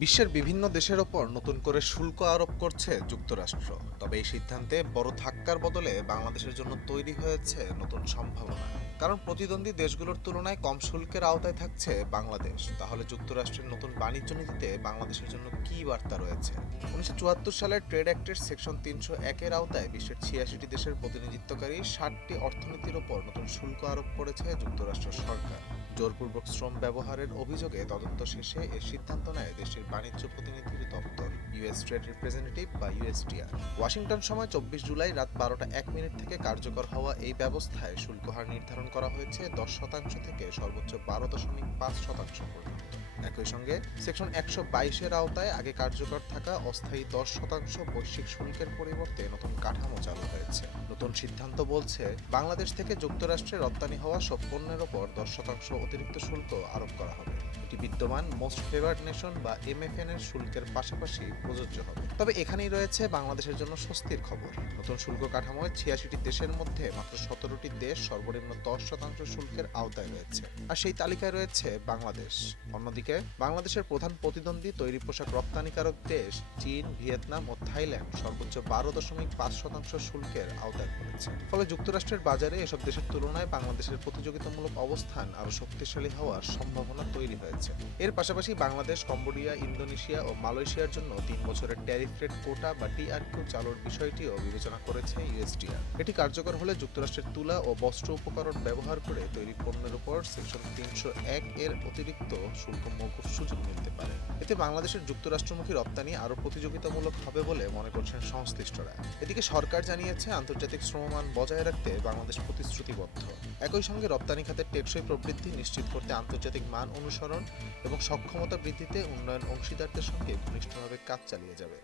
বিশ্বের বিভিন্ন দেশের ওপর নতুন করে শুল্ক আরোপ করছে যুক্তরাষ্ট্র। তবে এই সিদ্ধান্তে বড় ধাক্কার বদলে বাংলাদেশের জন্য তৈরি হয়েছে নতুন সম্ভাবনা। কারণ প্রতিদ্বন্দ্বী দেশগুলোর তুলনায় কম শুল্কের আওতায় থাকছে বাংলাদেশ। তাহলে যুক্তরাষ্ট্রের নতুন বাণিজ্য নীতিতে বাংলাদেশের জন্য কী বার্তা রয়েছে? 1974 সালের ট্রেড অ্যাক্টের সেকশন 301-এর আওতায় বিশ্বের 86টি দেশের প্রতিনিধিত্বকারী 60টি অর্থনীতির ওপর নতুন শুল্ক আরোপ করেছে যুক্তরাষ্ট্র সরকার। জোরপূর্বক শ্রম ব্যবহারের অভিযোগে তদন্ত শেষে এর সিদ্ধান্ত নেয় দেশটির বাণিজ্য প্রতিনিধির দপ্তর, ইউএস ট্রেড রিপ্রেজেন্টেটিভ বা ইউএসটিআর। ওয়াশিংটন সময় 24 জুলাই রাত 12টা 1 মিনিট থেকে কার্যকর হওয়া এই ব্যবস্থায় শুল্ক হার নির্ধারণ করা হয়েছে 10% থেকে সর্বোচ্চ 12.5% পর্যন্ত। একই সঙ্গে সেকশন 122-এর আওতায় আগে কার্যকর থাকা অস্থায়ী 10% বৈশ্বিক শুল্কের পরিবর্তে নতুন কাঠামো চালু হয়েছে। নতুন সিদ্ধান্ত বলছে বাংলাদেশ থেকে যুক্তরাষ্ট্রে রপ্তানি হওয়া সব পণ্যের ওপর 10% অতিরিক্ত শুল্ক আরোপ করা হবে। এটি বিদ্যমান মোস্ট ফেভার্ড নেশন বা এমএফএন এর শুল্কের পাশাপাশি প্রযোজ্য হবে। তবে এখানেই রয়েছে বাংলাদেশের জন্য স্বস্তির খবর। নতুন শুল্ক কাঠামোয় 86টি দেশের মধ্যে মাত্র 17টি দেশ সর্বনিম্ন 10% শুল্কের আওতায় রয়েছে, আর সেই তালিকায় রয়েছে বাংলাদেশ। অন্যদিকে বাংলাদেশের প্রধান প্রতিদ্বন্দ্বী তৈরি পোশাক রপ্তানিকারক দেশ চীন, ভিয়েতনাম ও থাইল্যান্ড সর্বোচ্চ 12.5% শুল্কের আওতায় পড়েছে। ফলে যুক্তরাষ্ট্রের বাজারে এসব দেশের তুলনায় বাংলাদেশের প্রতিযোগিতামূলক অবস্থান আরও শক্তিশালী হওয়ার সম্ভাবনা তৈরি হয়েছে। এর পাশাপাশি বাংলাদেশ, কম্বোডিয়া, ইন্দোনেশিয়া ও মালয়েশিয়ার জন্য 3 বছরের ট্যারিফ রেট কোটা বা টিআরকিউ চালুর বিষয়টিও বিবেচনা করেছে ইউএসটিআর। এটি কার্যকর হলে যুক্তরাষ্ট্রের তুলা ও বস্ত্র উপকরণ ব্যবহার করে তৈরি পণ্যের উপর সেকশন 301-এর অতিরিক্ত শুল্ক মওকুফ সুযোগ মিলতে পারে। এতে বাংলাদেশের যুক্তরাষ্ট্রমুখী রপ্তানি আরও প্রতিযোগিতামূলক হবে বলে মনে করছেন সংশ্লিষ্টরা। এদিকে সরকার জানিয়েছে আন্তর্জাতিক শ্রমমান বজায় রাখতে বাংলাদেশ প্রতিশ্রুতিবদ্ধ। একই সঙ্গে রপ্তানি খাতের টেকসই প্রবৃদ্ধি নিশ্চিত করতে আন্তর্জাতিক মান অনুসরণ এবং সক্ষমতা বৃদ্ধিতে উন্নয়ন অংশীদারদের সঙ্গে ঘনিষ্ঠভাবে কাজ চালিয়ে যাবে।